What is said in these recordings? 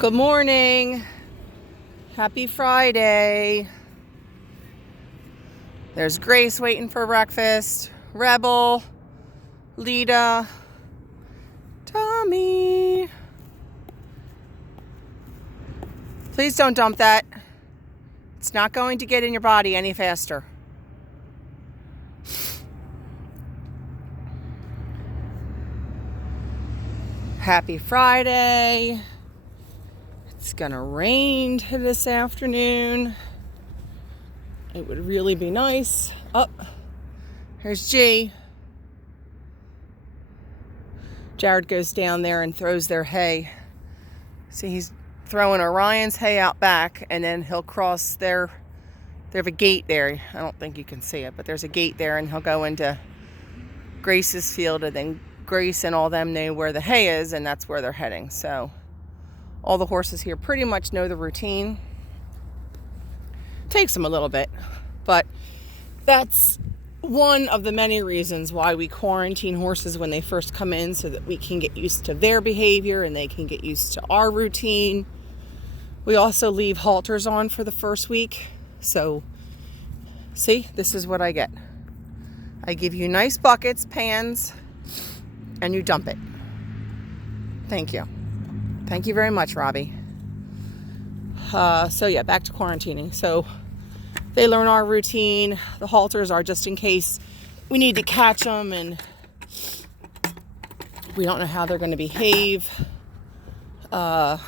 Good morning. Happy Friday. There's Grace waiting for breakfast. Rebel, Lita, Tommy. Please don't dump that. It's not going to get in your body any faster. Happy Friday. It's gonna rain this afternoon. It would really be nice. Oh, here's G. Jared goes down there and throws their hay. See, he's throwing Orion's hay out back, and then he'll cross there. They have a gate there. I don't think you can see it, but there's a gate there, and he'll go into Grace's field, and then Grace and all them know where the hay is, and that's where they're heading. So all the horses here pretty much know the routine. Takes them a little bit, but that's one of the many reasons why we quarantine horses when they first come in, so that we can get used to their behavior and they can get used to our routine. We also leave halters on for the first week. So see, this is what I get. I give you nice buckets, pans, and you dump it. Thank you. Thank you very much, Robbie. So yeah, back to quarantining. So they learn our routine. The halters are just in case we need to catch them and we don't know how they're going to behave. But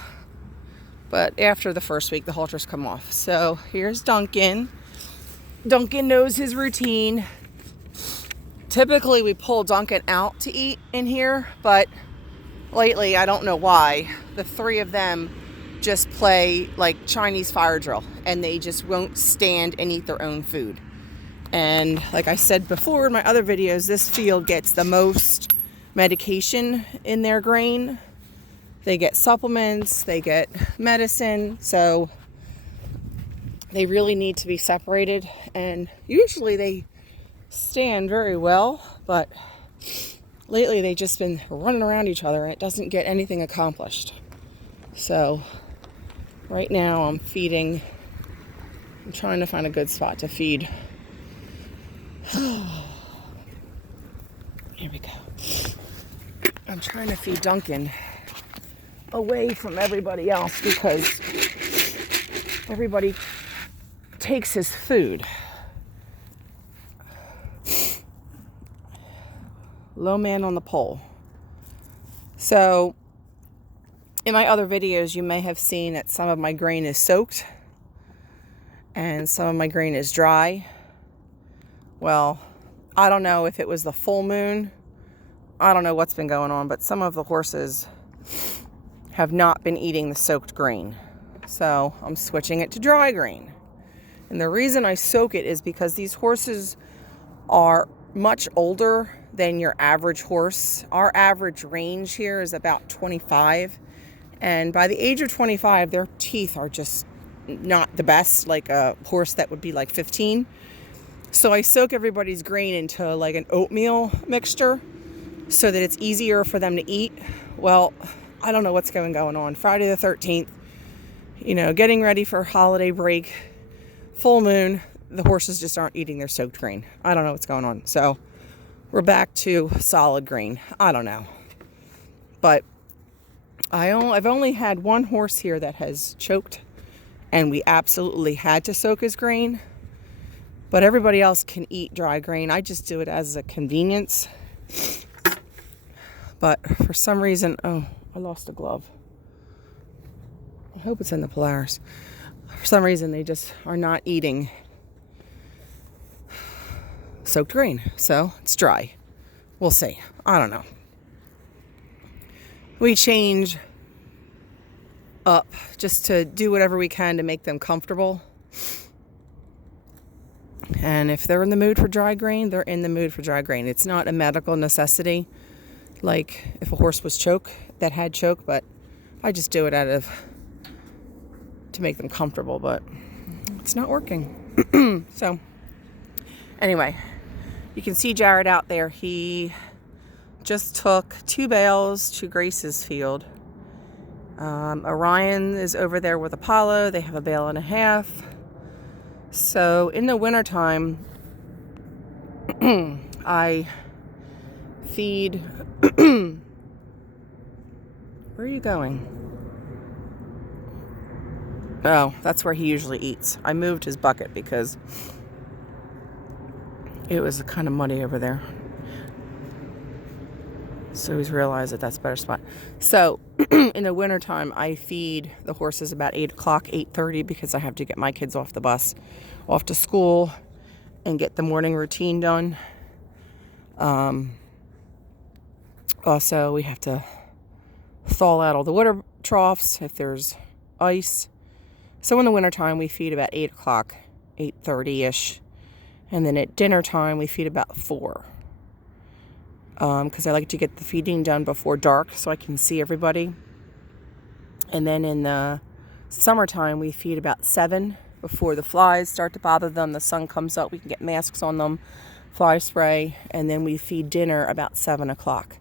after the first week, the halters come off. So here's Duncan. Duncan knows his routine. Typically, we pull Duncan out to eat in here, but lately, I don't know why, the three of them just play like Chinese fire drill, and they just won't stand and eat their own food. And like I said before in my other videos, this field gets the most medication in their grain. They get supplements, they get medicine, so they really need to be separated. And usually they stand very well, but lately they've just been running around each other and it doesn't get anything accomplished. So right now I'm feeding. I'm trying to find a good spot to feed. Here we go. I'm trying to feed Duncan away from everybody else because everybody takes his food. Low man on the pole. So in my other videos, you may have seen that some of my grain is soaked and some of my grain is dry. Well, I don't know if it was the full moon. I don't know what's been going on, but some of the horses have not been eating the soaked grain. So I'm switching it to dry grain. And the reason I soak it is because these horses are much older than your average horse. Our average range here is about 25. And by the age of 25, their teeth are just not the best, like a horse that would be like 15. So I soak everybody's grain into like an oatmeal mixture so that it's easier for them to eat. Well, I don't know what's going on. Friday the 13th, getting ready for holiday break, full moon, the horses just aren't eating their soaked grain. I don't know what's going on. So we're back to solid grain. I don't know. But I've only had one horse here that has choked, and we absolutely had to soak his grain. But everybody else can eat dry grain. I just do it as a convenience. But for some reason, oh, I lost a glove. I hope it's in the Polaris. For some reason, they just are not eating soaked grain. So it's dry. We'll see. I don't know. We change up just to do whatever we can to make them comfortable. And if they're in the mood for dry grain, they're in the mood for dry grain. It's not a medical necessity, like if a horse was had choke, but I just do it to make them comfortable, but it's not working. So anyway, you can see Jared out there. He just took 2 bales to Grace's field, Orion is over there with Apollo. They have a bale and a half. So in the wintertime, I feed... Where are you going? Oh, that's where he usually eats. I moved his bucket because it was kind of muddy over there. So he's realized that that's a better spot. So in the wintertime, I feed the horses about 8 o'clock, 8:30, because I have to get my kids off the bus, off to school, and get the morning routine done. Also, we have to thaw out all the water troughs if there's ice. So in the wintertime, we feed about 8 o'clock, 8:30-ish. And then at dinner time, we feed about 4. Because I like to get the feeding done before dark so I can see everybody. And then in the summertime, we feed about 7 before the flies start to bother them. The sun comes up, we can get masks on them, fly spray, and then we feed dinner about 7 o'clock.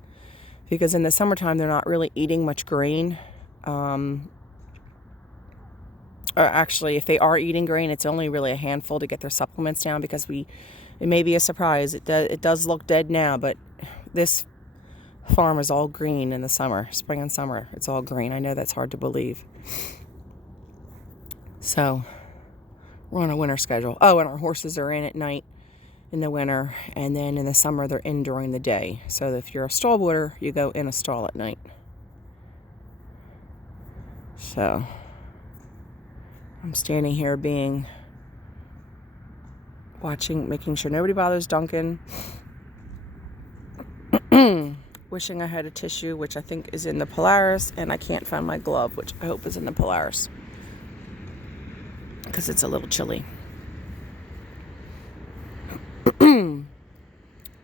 Because in the summertime, they're not really eating much grain. Or actually, if they are eating grain, it's only really a handful to get their supplements down, because it may be a surprise. It does look dead now, but this farm is all green in the summer, spring and summer. It's all green. I know that's hard to believe. So we're on a winter schedule. Oh, and our horses are in at night in the winter, and then in the summer they're in during the day. So if you're a stall boarder, you go in a stall at night. So I'm standing here watching, making sure nobody bothers Duncan. Wishing I had a tissue, which I think is in the Polaris, and I can't find my glove, which I hope is in the Polaris, because it's a little chilly.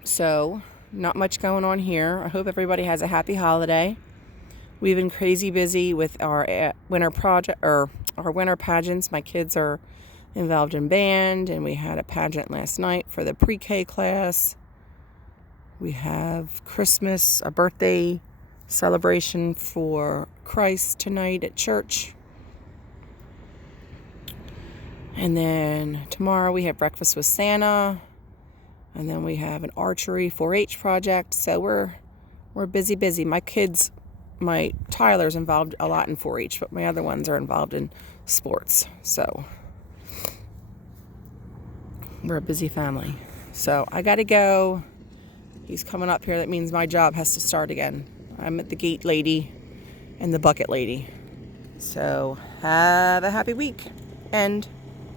So, not much going on here. I hope everybody has a happy holiday. We've been crazy busy with our winter project, or our winter pageants. My kids are involved in band, and we had a pageant last night for the pre-K class. We have Christmas, a birthday celebration for Christ tonight at church. And then tomorrow we have breakfast with Santa. And then we have an archery 4-H project. So we're busy. My Tyler's involved a lot in 4-H, but my other ones are involved in sports. So we're a busy family. So I got to go. He's coming up here. That means my job has to start again. I'm at the gate lady and the bucket lady. So have a happy week. End.